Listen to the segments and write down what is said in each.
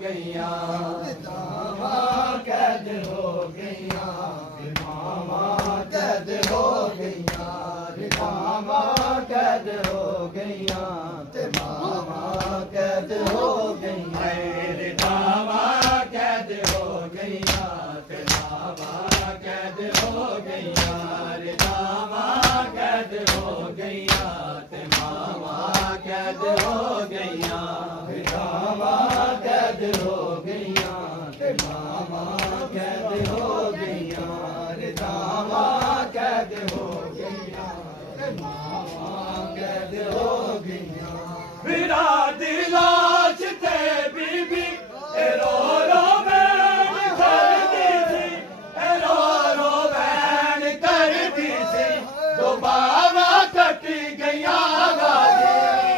गईयां, रिदावा कैद हो गईयां, मामा कैद हो गईयां, रिदावा कैद हो गईयां, ते मामा कैद हो गईयां, रिदावा कैद हो गईयां, ते मामा कैद हो गईयां, रिदावा कैद हो गईयां, ते मामा कैद हो गईयां, रिदावा कैद हो गईयां, ते मामा कैद हो गईयां, रिदावा कैद हो गईयां, ते मामा कैद हो गईयां। बिरा दी लाश ते बीबी रो रो वैन करदी सी, रो रो वैन करदी सी, दो बावा कट गईयां गाजी,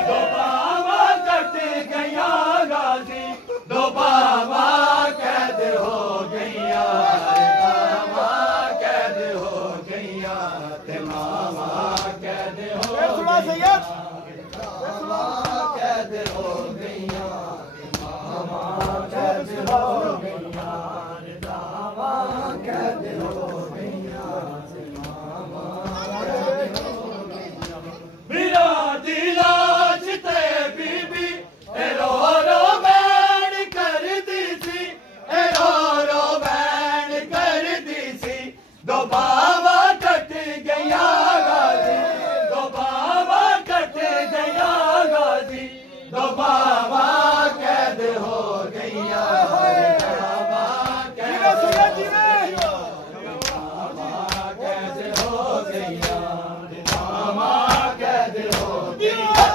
दो बावा कट गईयां गाजी, दो बावा कैद हो गईयां, मामा कैद हो गईयां, ते मामा कैद हो गईयां, मामा कैद हो गईयां, मामा कैद हो गईयां, दावा कैद हो गईयां, मामा कैद हो गईयां। बिरा दी लाश ते बीबी रो रो वैन करदी सी, रो रो वैन करदी सी, दो बावा कट गईयां गाजी, दो बावा कट गईयां गाजी, दो बावा कैद हो गईयां, बाबा कैद हो गईयां, बाबा कैद हो गईयां, बाबा कैद हो गईयां।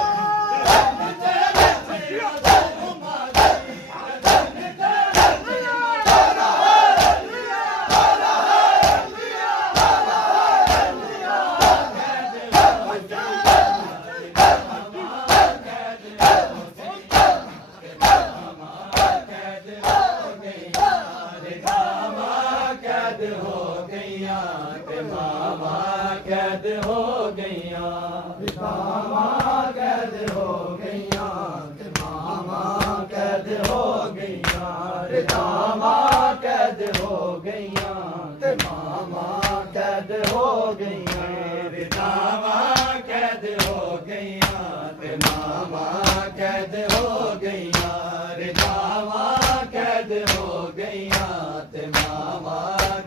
कैद हो गईयां, ते मामा कैद हो गईयां, मामा कैद हो गईयां, ते मामा कैद हो गईयां, रिदावा कैद हो गईयां, ते मामा कैद हो गईयां, रिदावा कैद हो गईयां, ते मामा कैद हो गईयां, रिदावा कैद हो गईयां, ते मामा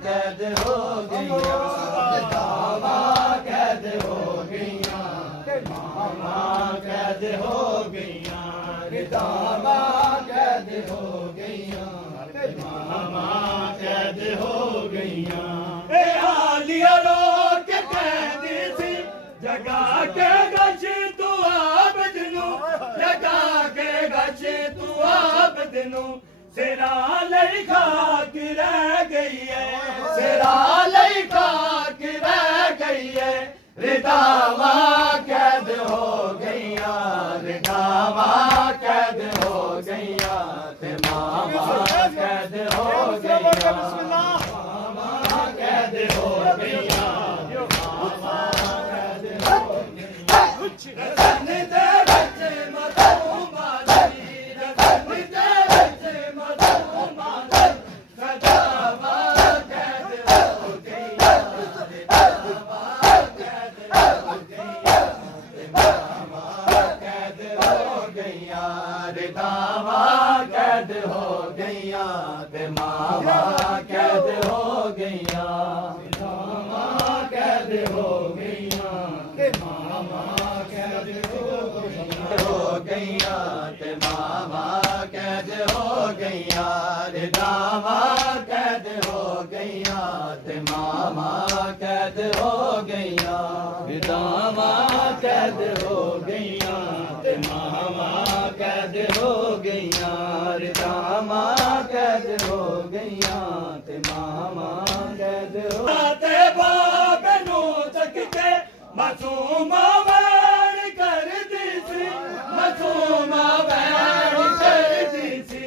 कैद हो गईयां, दावा कैद हो गईयां, ते मामा कैद हो गईयां, दावा कैद हो गईयां, ते मामा कैद हो गईयां। ए हालिया रो के कहदी सी, जगा के गश तू आबद नू, जगा के गश तू आबद नू, सिरा लई खाक रह गई है, सिरा लई खाक रह गई है, रिदावा कैद हो गईयां, रिदावा कैद हो गईयां, ते मामा कैद हो गईयां, मामा कैद हो गईयां, मामा कैद हो गईयां। रतन दे विच मधुमा दी, रतन दे विच मधुमा दी, सदावा कैद हो गईयां, रिदावा कैद हो गईयां, ते मामा कैद हो गईयां, रिदावा कैद हो गईयां, ते मामा कैद हो गईयां, रिदावा कैद हो गईयां, ते मामा कैद हो गईयां, ते मामा कैद हो गईयां, रिदावा कैद हो गईयां, ते मामा कैद हो गईयां, रिदावा कैद हो गईयां, ते मामा कैद हो गईयां, रिदावा कैद हो गईयां, ते मामा कैद हो। ते बाप नू तक के मासूमा वैन करदी सी, मासूमा वैन करदी सी,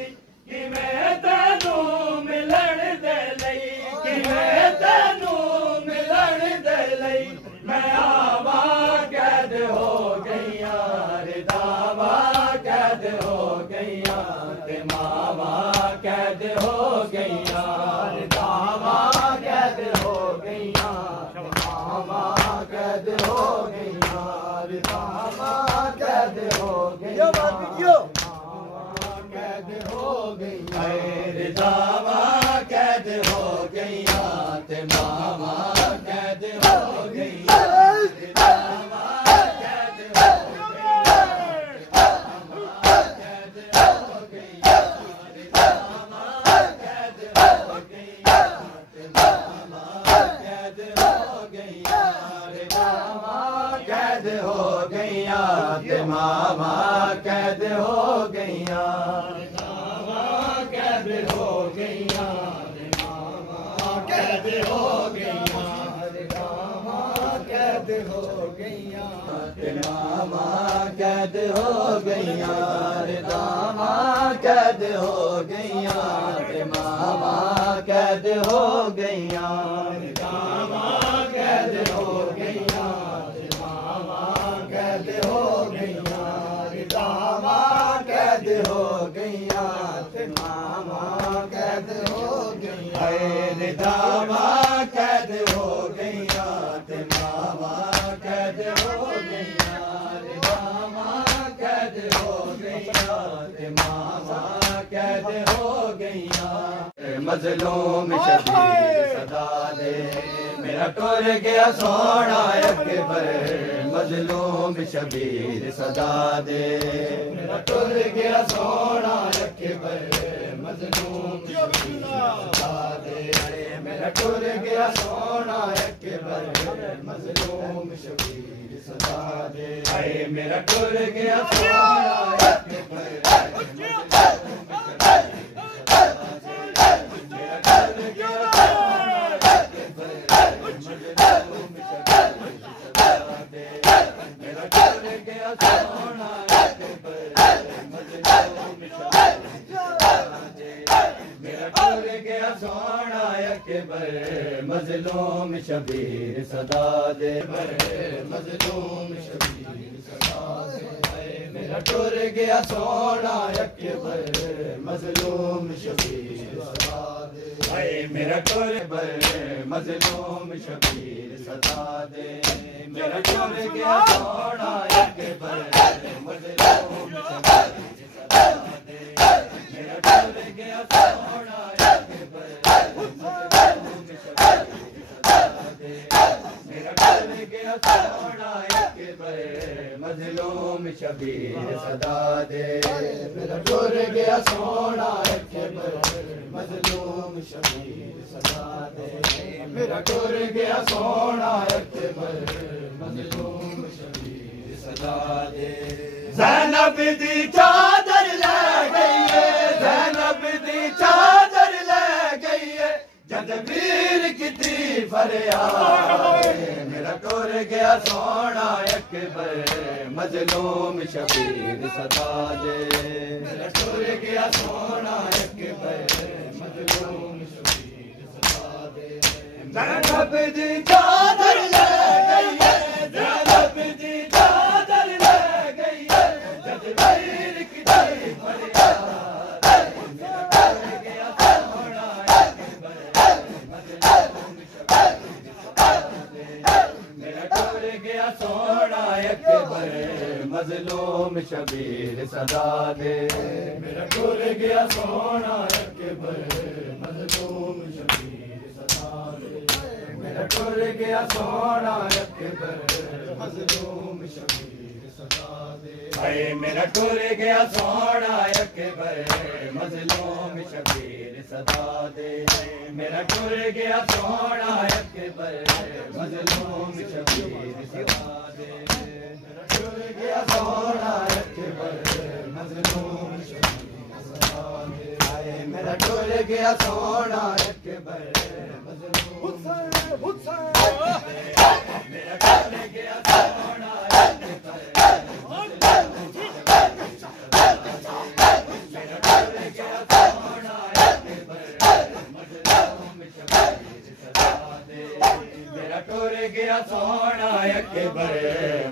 किवें तैनू मिलन दे लई, किवें तैनू मिलन दे लई, मैं आवा कैद हो गईयां, रिदावा कैद हो गईयां। ते मावा कैद हो गईया रिदावा कैद हो गईया मावा कैद हो गईया रिदावा कैद हो गईया कैद हो गईया रिदावा कैद हो गईया ते मावा कैद हो गईया रिदावा कैद हो गईया कैद हो गईया रिदावा कैद हो गईया ते मावा कैद हो गईया रिदावा कैद हो गईया ते मावा कैद हो गईया कैद हो गईया कैद हो गईया कैद हो गईया मामा कैद हो गईया दामा कैद हो गईया मामा कैद हो गईया दामा कैद हो गईया मामा कैद हो गईया दामा कैद हो गईया मामा कैद हो गईया दामा कैद हो गईया ते मामा कैद हो गईया दामा कैद हो गईया ते मामा कैद हो गईया मजलूम शबीर सदा दे मेरा टुर गया सोना अकबर मजलूम शबीर सदा दे मेरा टुर गया सोना अकबर मजलूम शबीर सदा दे मेरा टुर गया सोना अकबर मजलूम शबीर सदा दे मेरा टुर गया सोना अकबर मजलूम शबीर सदा दे मजलूम शबीर सदा दे मेरा टुर गया सोना अकबर मजलूम शबीर सदा दे मेरा टुर मजलूम शबीर सदा दे मेरा टुर गया सोना अकबर मजलूम शबीर सदा दे मेरा टुर गया सोना अकबर मजलूम शबीर सदा दे मेरा टुर गया सोना अकबर मजलूम शबीर सदा दे मेरा टुर गया सोना अकबर मजलूम शबीर सदा दे ज़ैनब दी चादर ले गई है ज़ैनब दी चादर ले गई है जदवीर कितनी फरियाद मेरा टुर गया सोना अकबर मजलूम शबीर सदा दे मेरा टुर गया सोना अकबर मजलूम शबीर सदा दे ज़ैनब दी चादर ले गई है ज़ैनब दी चादर ले गई है जदवीर कितनी फरियाद मजलूम शबीर सदा दे मेरा टुर गया सोना अकबर मजलूम शबीर सदा दे मेरा टुर गया सोना अकबर मजलूम शबीर सदा दे मेरा टुर गया सोना अकबर मजलूम शबीर सदा दे मेरा टुर गया सोना अकबर मजलूम शबीर सदा दे टुर गया सोना अकबर मजलूम शबीर सदा दे मेरा टुर गया सोना अकबर मजलूम मेरा टुर गया सोना अकबर मेरा टुर गया सोना अकबर मजलूम शबीर सदा दे मेरा टुर गया गया सोना अकबर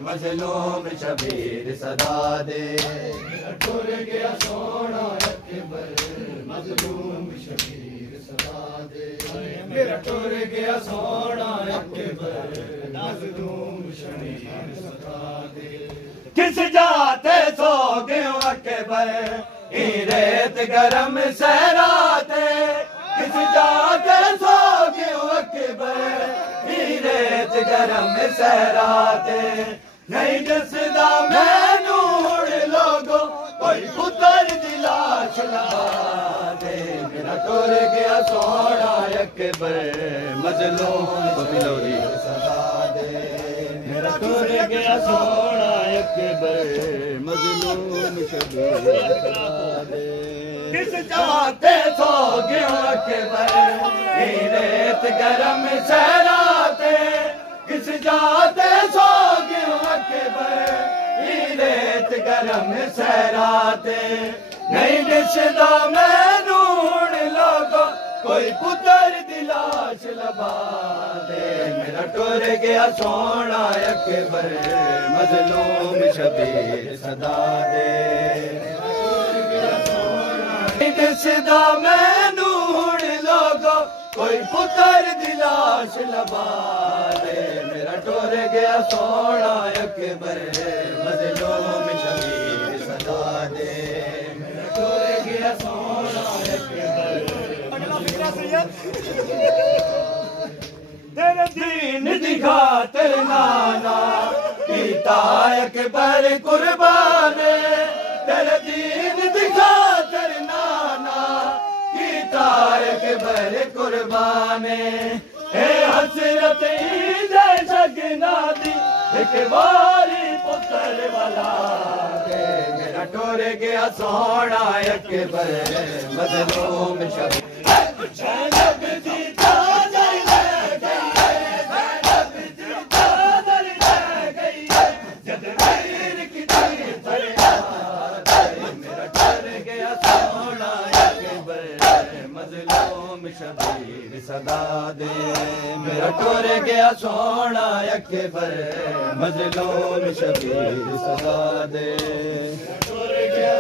मजलूम शबीर सदा दे टुर गया सोना अकबर मजलूम शबीर सदा दे मेरा टुर गया सोना अकबर मजलूम शबीर सदा दे किस जाते सो गयो अकबर रेत गरम सहराते किस जाते सो गयो अकबर रेत गरम सहराते नहीं दसदा मैनू हुण लोगो कोई पुत्र दी लाश लगा दे मेरा टुर गया सोना अकबर मजलूम बिलोरी सदा दे मेरा टुर गया सोना अकबर मजलूम शबीर सदा दे किस जाते सो गयो अकबर रेत गरम सहराते किस जाते सो गयो अकबर रेत गरम सहराते नहीं दिसदा मैनू हुण लोगो कोई पुत्र दी लाश लभा दे मेरा टुर गया सोना अकबर मजलूम शबीर सदा दे दिसदा मैनू हुण लोगो कोई पुत्र दी लाश लभा दे मेरा टुर गया सोना अकबर मजलूम शबीर सदा दे मेरा टुर गया सोना अकबर तेरे दीन दी खातिर नाना पीता अकबर कुर्बान तेरे दीन दी खातिर नाना पीता अकबर कुर्बान ए हसरत जय जगना दी एक बारी पुत्र वाला दे मेरा टुर गया सोना अकबर मजलूम शबीर शबीर सदा दे मेरा टुर गया सोना अकबर मजलूम शबीर सदा दे टुर गया